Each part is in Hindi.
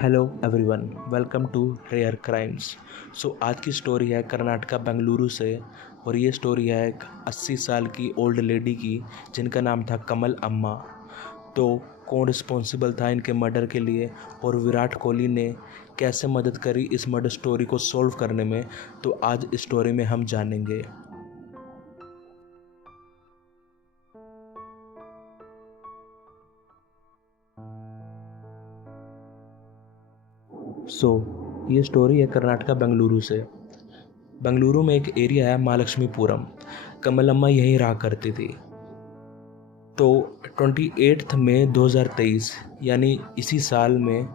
Hello everyone, welcome to rare crimes. आज की स्टोरी है कर्नाटका बेंगलुरु से। और ये स्टोरी है एक 80 साल की ओल्ड लेडी की जिनका नाम था कमल अम्मा। तो कौन रिस्पॉन्सिबल था इनके मर्डर के लिए और विराट कोहली ने कैसे मदद करी इस मर्डर स्टोरी को सॉल्व करने में, तो आज इस स्टोरी में हम जानेंगे। ये स्टोरी है कर्नाटका बेंगलुरु से। बेंगलुरु में एक एरिया है महालक्ष्मीपुरम। कमल अम्मा यहीं रहा करती थी। तो 28 मई 2023 यानी इसी साल में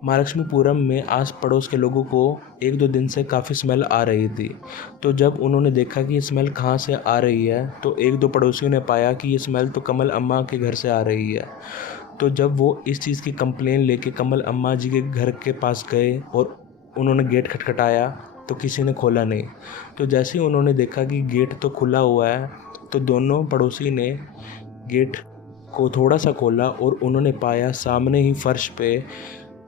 महालक्ष्मीपुरम में आस पड़ोस के लोगों को एक दो दिन से काफ़ी स्मेल आ रही थी। तो जब उन्होंने देखा कि ये स्मेल कहाँ से आ रही है, तो एक दो पड़ोसियों ने पाया कि ये स्मेल तो कमल अम्मा के घर से आ रही है। तो जब वो इस चीज़ की कंप्लेन लेके कमल अम्मा जी के घर के पास गए और उन्होंने गेट खटखटाया, तो किसी ने खोला नहीं। तो जैसे ही उन्होंने देखा कि गेट तो खुला हुआ है, तो दोनों पड़ोसी ने गेट को थोड़ा सा खोला और उन्होंने पाया सामने ही फर्श पे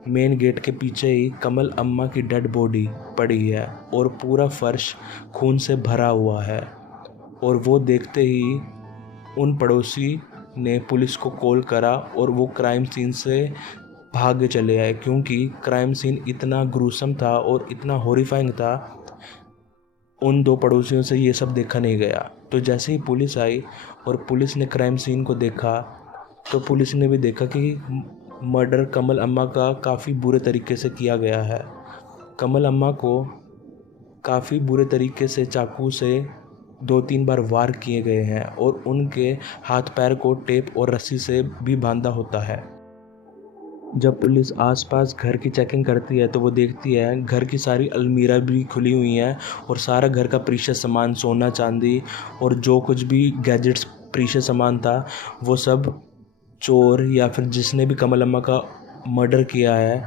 मेन गेट के पीछे ही कमल अम्मा की डेड बॉडी पड़ी है और पूरा फर्श खून से भरा हुआ है। और वो देखते ही उन पड़ोसी ने पुलिस को कॉल करा और वो क्राइम सीन से भाग चले आए, क्योंकि क्राइम सीन इतना ग्रूसम था और इतना हॉरिफाइंग था, उन दो पड़ोसियों से ये सब देखा नहीं गया। तो जैसे ही पुलिस आई और पुलिस ने क्राइम सीन को देखा, तो पुलिस ने भी देखा कि मर्डर कमल अम्मा का काफ़ी बुरे तरीके से किया गया है। कमल अम्मा को काफ़ी बुरे तरीके से चाकू से 2-3 बार वार किए गए हैं और उनके हाथ पैर को टेप और रस्सी से भी बांधा होता है। जब पुलिस आसपास घर की चेकिंग करती है, तो वो देखती है घर की सारी अलमीरा भी खुली हुई हैं और सारा घर का प्रीशियस सामान, सोना चांदी और जो कुछ भी गैजेट्स प्रीशियस सामान था, वो सब चोर या फिर जिसने भी कमल अम्मा का मर्डर किया है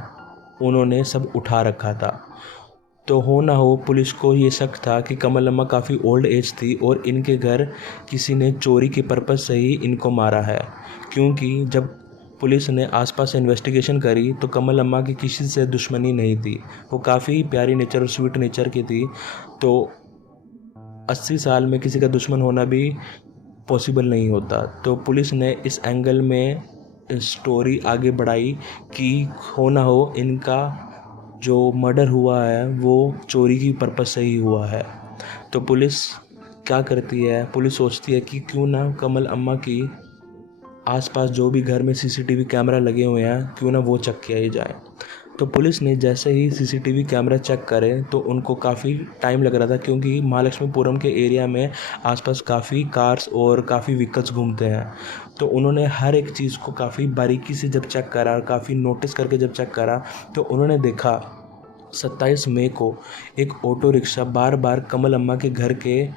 उन्होंने सब उठा रखा था। तो हो ना हो पुलिस को ये शक था कि कमल अम्मा काफ़ी ओल्ड एज थी और इनके घर किसी ने चोरी के पर्पज़ से ही इनको मारा है। क्योंकि जब पुलिस ने आसपास इन्वेस्टिगेशन करी, तो कमल अम्मा की किसी से दुश्मनी नहीं थी। वो काफ़ी प्यारी नेचर और स्वीट नेचर की थी। तो 80 साल में किसी का दुश्मन होना भी पॉसिबल नहीं होता। तो पुलिस ने इस एंगल में स्टोरी आगे बढ़ाई कि हो ना हो इनका जो मर्डर हुआ है वो चोरी की पर्पज़ से ही हुआ है। तो पुलिस क्या करती है, पुलिस सोचती है कि क्यों ना कमल अम्मा की आसपास जो भी घर में सीसीटीवी कैमरा लगे हुए हैं, क्यों ना वो चेक किया ही जाए। तो पुलिस ने जैसे ही सीसीटीवी कैमरा चेक करे, तो उनको काफ़ी टाइम लग रहा था, क्योंकि महालक्ष्मीपुरम के एरिया में आसपास काफ़ी कार्स और काफ़ी व्हीकल्स घूमते हैं। तो उन्होंने हर एक चीज़ को काफ़ी बारीकी से जब चेक करा और काफ़ी नोटिस करके जब चेक करा, तो उन्होंने देखा 27 मई को एक ऑटो रिक्शा बार बार कमल अम्मा के घर के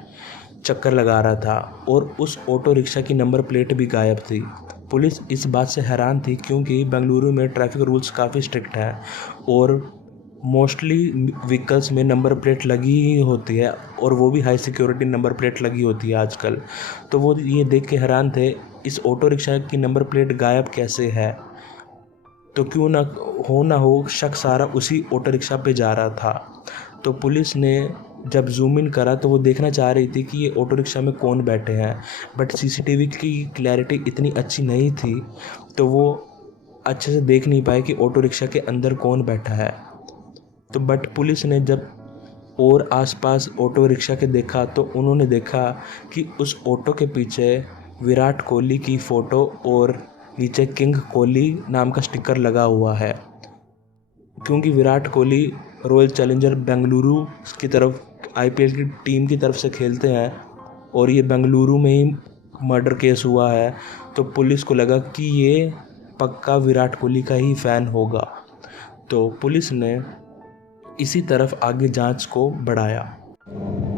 चक्कर लगा रहा था और उस ऑटो रिक्शा की नंबर प्लेट भी गायब थी। पुलिस इस बात से हैरान थी, क्योंकि बेंगलुरु में ट्रैफिक रूल्स काफ़ी स्ट्रिक्ट हैं और मोस्टली व्हीकल्स में नंबर प्लेट लगी ही होती है और वो भी हाई सिक्योरिटी नंबर प्लेट लगी होती है आजकल। तो वो ये देख के हैरान थे, इस ऑटो रिक्शा की नंबर प्लेट गायब कैसे है। तो क्यों ना हो शक सारा उसी ऑटो रिक्शा पे जा रहा था। तो पुलिस ने जब जूम इन करा, तो वो देखना चाह रही थी कि ये ऑटो रिक्शा में कौन बैठे हैं, बट सीसीटीवी की क्लैरिटी इतनी अच्छी नहीं थी, तो वो अच्छे से देख नहीं पाए कि ऑटो रिक्शा के अंदर कौन बैठा है। तो बट पुलिस ने जब और आसपास ऑटो रिक्शा के देखा, तो उन्होंने देखा कि उस ऑटो के पीछे विराट कोहली की फ़ोटो और नीचे किंग कोहली नाम का स्टिकर लगा हुआ है। क्योंकि विराट कोहली रॉयल चैलेंजर बेंगलुरु की तरफ आईपीएल की टीम की तरफ से खेलते हैं और ये बेंगलुरु में ही मर्डर केस हुआ है, तो पुलिस को लगा कि ये पक्का विराट कोहली का ही फ़ैन होगा। तो पुलिस ने इसी तरफ आगे जांच को बढ़ाया।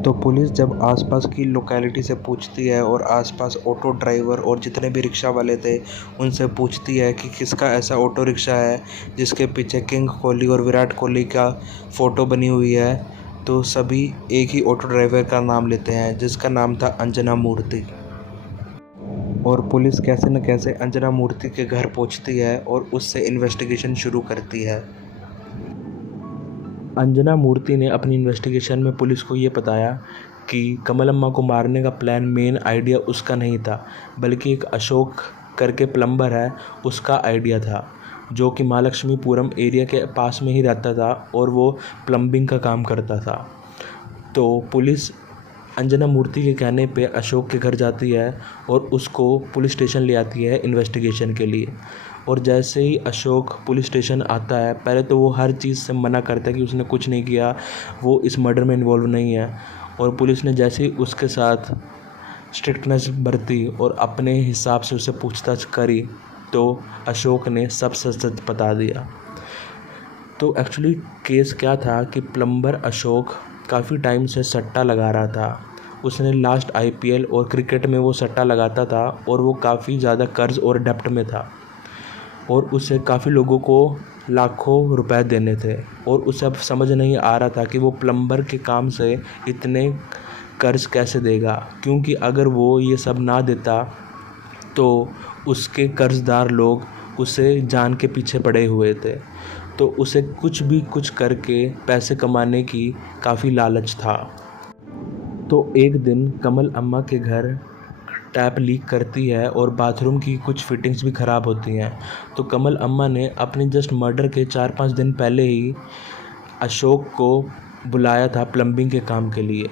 तो पुलिस जब आसपास की लोकेलिटी से पूछती है और आसपास ऑटो ड्राइवर और जितने भी रिक्शा वाले थे उनसे पूछती है कि किसका ऐसा ऑटो रिक्शा है जिसके पीछे किंग कोहली और विराट कोहली का फ़ोटो बनी हुई है, तो सभी एक ही ऑटो ड्राइवर का नाम लेते हैं जिसका नाम था अंजना मूर्ति। और पुलिस कैसे न कैसे अंजना मूर्ति के घर पहुंचती है और उससे इन्वेस्टिगेशन शुरू करती है। अंजना मूर्ति ने अपनी इन्वेस्टिगेशन में पुलिस को ये बताया कि कमल अम्मा को मारने का प्लान, मेन आइडिया उसका नहीं था, बल्कि एक अशोक करके प्लम्बर है उसका आइडिया था, जो कि महालक्ष्मीपुरम एरिया के पास में ही रहता था और वो प्लम्बिंग का काम करता था। तो पुलिस अंजना मूर्ति के कहने पे अशोक के घर जाती है और उसको पुलिस स्टेशन ले आती है इन्वेस्टिगेशन के लिए। और जैसे ही अशोक पुलिस स्टेशन आता है, पहले तो वो हर चीज़ से मना करता है कि उसने कुछ नहीं किया, वो इस मर्डर में इन्वॉल्व नहीं है। और पुलिस ने जैसे ही उसके साथ स्ट्रिक्टनेस बरती और अपने हिसाब से उसे पूछताछ करी, तो अशोक ने सब सच बता दिया। तो एक्चुअली केस क्या था कि प्लम्बर अशोक काफ़ी टाइम से सट्टा लगा रहा था। उसने लास्ट आईपीएल और क्रिकेट में वो सट्टा लगाता था और वो काफ़ी ज़्यादा कर्ज और डेप्ट में था और उसे काफ़ी लोगों को लाखों रुपए देने थे और उसे अब समझ नहीं आ रहा था कि वो प्लम्बर के काम से इतने कर्ज कैसे देगा, क्योंकि अगर वो ये सब ना देता तो उसके कर्जदार लोग उसे जान के पीछे पड़े हुए थे। तो उसे कुछ करके पैसे कमाने की काफ़ी लालच था। तो एक दिन कमल अम्मा के घर टैप लीक करती है और बाथरूम की कुछ फिटिंग्स भी ख़राब होती हैं। तो कमल अम्मा ने अपने जस्ट मर्डर के 4-5 दिन पहले ही अशोक को बुलाया था प्लम्बिंग के काम के लिए।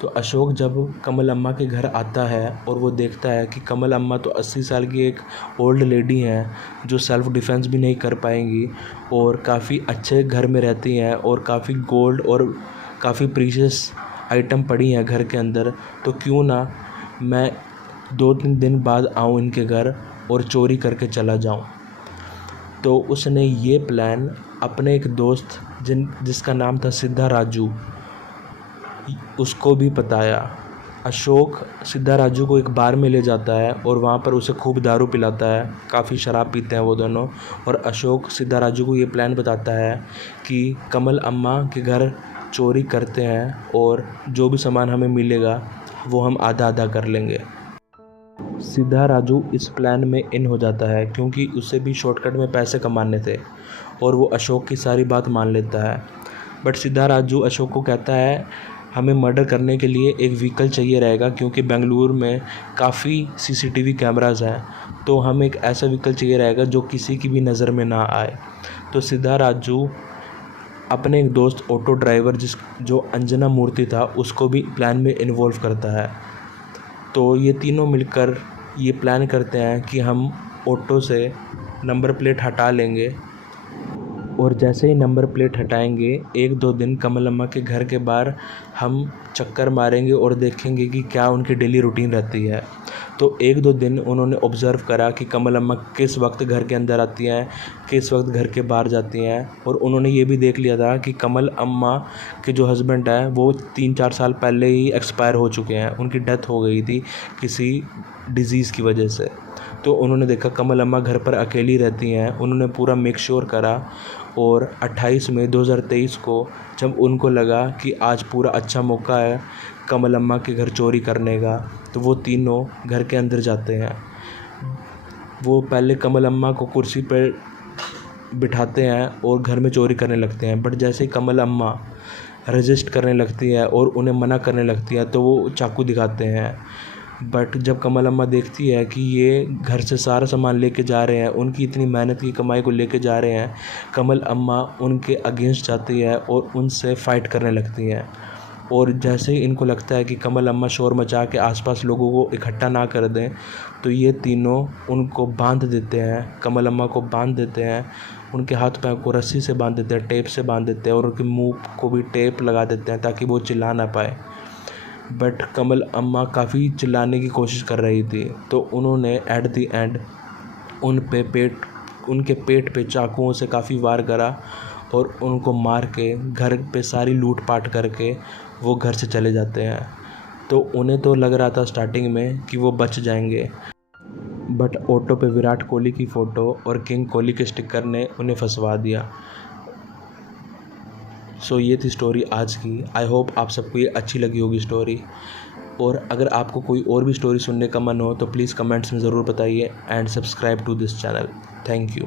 तो अशोक जब कमल अम्मा के घर आता है और वो देखता है कि कमल अम्मा तो 80 साल की एक ओल्ड लेडी हैं, जो सेल्फ़ डिफेंस भी नहीं कर पाएंगी और काफ़ी अच्छे घर में रहती हैं और काफ़ी गोल्ड और काफ़ी प्रीशियस आइटम पड़ी हैं घर के अंदर, तो क्यों ना मैं 2-3 दिन बाद आऊँ इनके घर और चोरी करके चला जाऊँ। तो उसने ये प्लान अपने एक दोस्त जिसका नाम था सिद्धा राजू, उसको भी बताया। अशोक सिद्धा राजू को एक बार में ले जाता है और वहाँ पर उसे खूब दारू पिलाता है, काफ़ी शराब पीते हैं वो दोनों। और अशोक सिद्धा राजू को ये प्लान बताता है कि कमल अम्मा के घर चोरी करते हैं और जो भी सामान हमें मिलेगा वो हम आधा आधा कर लेंगे। सिद्धा राजू इस प्लान में इन हो जाता है क्योंकि उसे भी शॉर्टकट में पैसे कमाने थे और वो अशोक की सारी बात मान लेता है। बट सिद्धा राजू अशोक को कहता है हमें मर्डर करने के लिए एक व्हीकल चाहिए रहेगा, क्योंकि बेंगलुरु में काफ़ी सीसीटीवी कैमरास हैं, तो हमें एक ऐसा व्हीकल चाहिए रहेगा जो किसी की भी नज़र में ना आए। तो सिद्धा राजू अपने एक दोस्त ऑटो ड्राइवर जो अंजना मूर्ति था उसको भी प्लान में इन्वॉल्व करता है। तो ये तीनों मिलकर ये प्लान करते हैं कि हम ऑटो से नंबर प्लेट हटा लेंगे और जैसे ही नंबर प्लेट हटाएंगे 1-2 दिन कमल अम्मा के घर के बाहर हम चक्कर मारेंगे और देखेंगे कि क्या उनकी डेली रूटीन रहती है। तो 1-2 दिन उन्होंने ऑब्ज़र्व करा कि कमल अम्मा किस वक्त घर के अंदर आती हैं, किस वक्त घर के बाहर जाती हैं। और उन्होंने ये भी देख लिया था कि कमल अम्मा के जो हस्बैंड हैं वो 3-4 साल पहले ही एक्सपायर हो चुके हैं, उनकी डेथ हो गई थी किसी डिज़ीज़ की वजह से। तो उन्होंने देखा कमल अम्मा घर पर अकेली रहती हैं, उन्होंने पूरा मेक श्योर करा और 28 मई 2023 को जब उनको लगा कि आज पूरा अच्छा मौका है कमल अम्मा के घर चोरी करने का, तो वो तीनों घर के अंदर जाते हैं। वो पहले कमल अम्मा को कुर्सी पर बिठाते हैं और घर में चोरी करने लगते हैं। बट जैसे ही कमल अम्मा रेजिस्ट करने लगती है और उन्हें मना करने लगती है तो वो चाकू दिखाते हैं। बट जब कमल अम्मा देखती है कि ये घर से सारा सामान लेके जा रहे हैं, उनकी इतनी मेहनत की कमाई को लेके जा रहे हैं, कमल अम्मा उनके अगेंस्ट जाती है और उनसे फ़ाइट करने लगती हैं। और जैसे ही इनको लगता है कि कमल अम्मा शोर मचा के आसपास लोगों को इकट्ठा ना कर दें, तो ये तीनों उनको बांध देते हैं, कमल अम्मा को बांध देते हैं, उनके हाथ पैर को रस्सी से बांध देते हैं, टेप से बांध देते हैं और उनके मुंह को भी टेप लगा देते हैं ताकि वो चिल्ला ना पाए। बट कमल अम्मा काफ़ी चिल्लाने की कोशिश कर रही थी, तो उन्होंने एट द एंड उनके पेट पे चाकुओं से काफ़ी वार करा और उनको मार के घर पे सारी लूट पाट करके वो घर से चले जाते हैं। तो उन्हें तो लग रहा था स्टार्टिंग में कि वो बच जाएंगे, बट ऑटो पे विराट कोहली की फ़ोटो और किंग कोहली के स्टिकर ने उन्हें फंसवा दिया। सो ये थी स्टोरी आज की। आई होप आप सबको ये अच्छी लगी होगी स्टोरी। और अगर आपको कोई और भी स्टोरी सुनने का मन हो तो प्लीज़ कमेंट्स में ज़रूर बताइए and subscribe to this channel. Thank you.